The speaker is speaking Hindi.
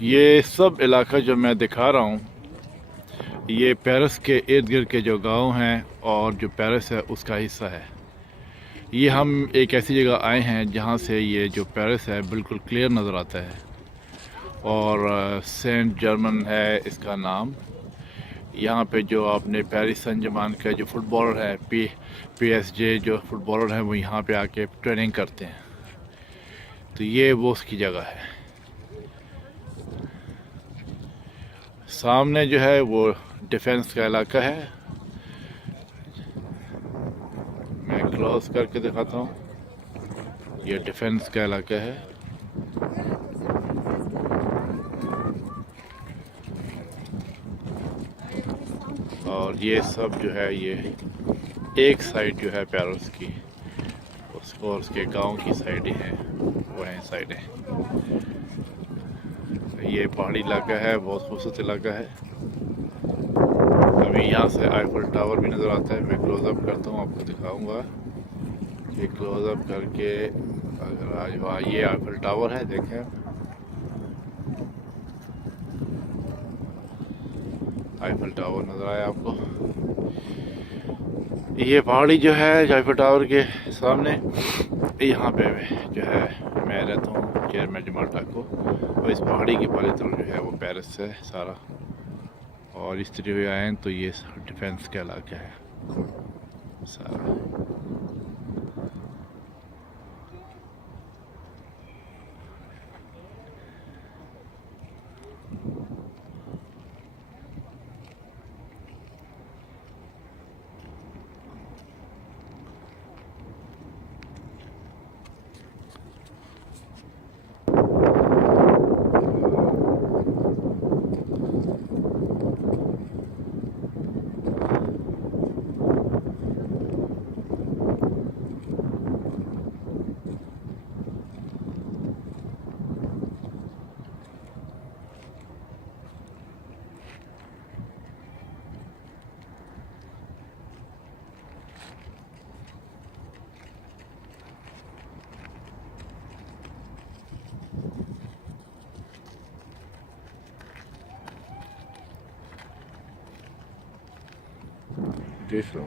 ये सब इलाका जो मैं दिखा रहा हूँ, ये पेरिस के इर्द गिर्द के जो गांव हैं और जो पेरिस है उसका हिस्सा है। ये हम एक ऐसी जगह आए हैं जहाँ से ये जो पेरिस है बिल्कुल क्लियर नज़र आता है। और सेंट जर्मन है इसका नाम। यहाँ पे जो आपने पेरिस सेंट जर्मन का जो फुटबॉलर है PSG जो फुटबॉलर हैं वो यहाँ पे आके ट्रेनिंग करते हैं। तो ये वो उसकी जगह है। सामने जो है वो डिफेंस का इलाका है। मैं क्लोज करके दिखाता हूँ। ये डिफेंस का इलाका है। और ये सब जो है ये एक साइड जो है पेरिस की, उसको उसके गांव की साइड ही है, वह साइड है। ये पहाड़ी इलाका है, बहुत खूबसूरत इलाका है। अभी यहाँ से आईफल टावर भी नज़र आता है। मैं क्लोज़अप करता हूँ, आपको दिखाऊंगा। ये क्लोज़अप करके अगर आज वहाँ ये आईफल टावर है, देखें आईफल टावर नज़र आया आपको। ये पहाड़ी जो है आईफल टावर के सामने, यहाँ पे जो है मैं रहता हूँ चेयरमैन जमाटा को। और इस पहाड़ी की बाली तरफ जो है वो पेरिस है सारा। और इस तरह हुए आए तो ये डिफेंस का इलाका है सारा। देख लो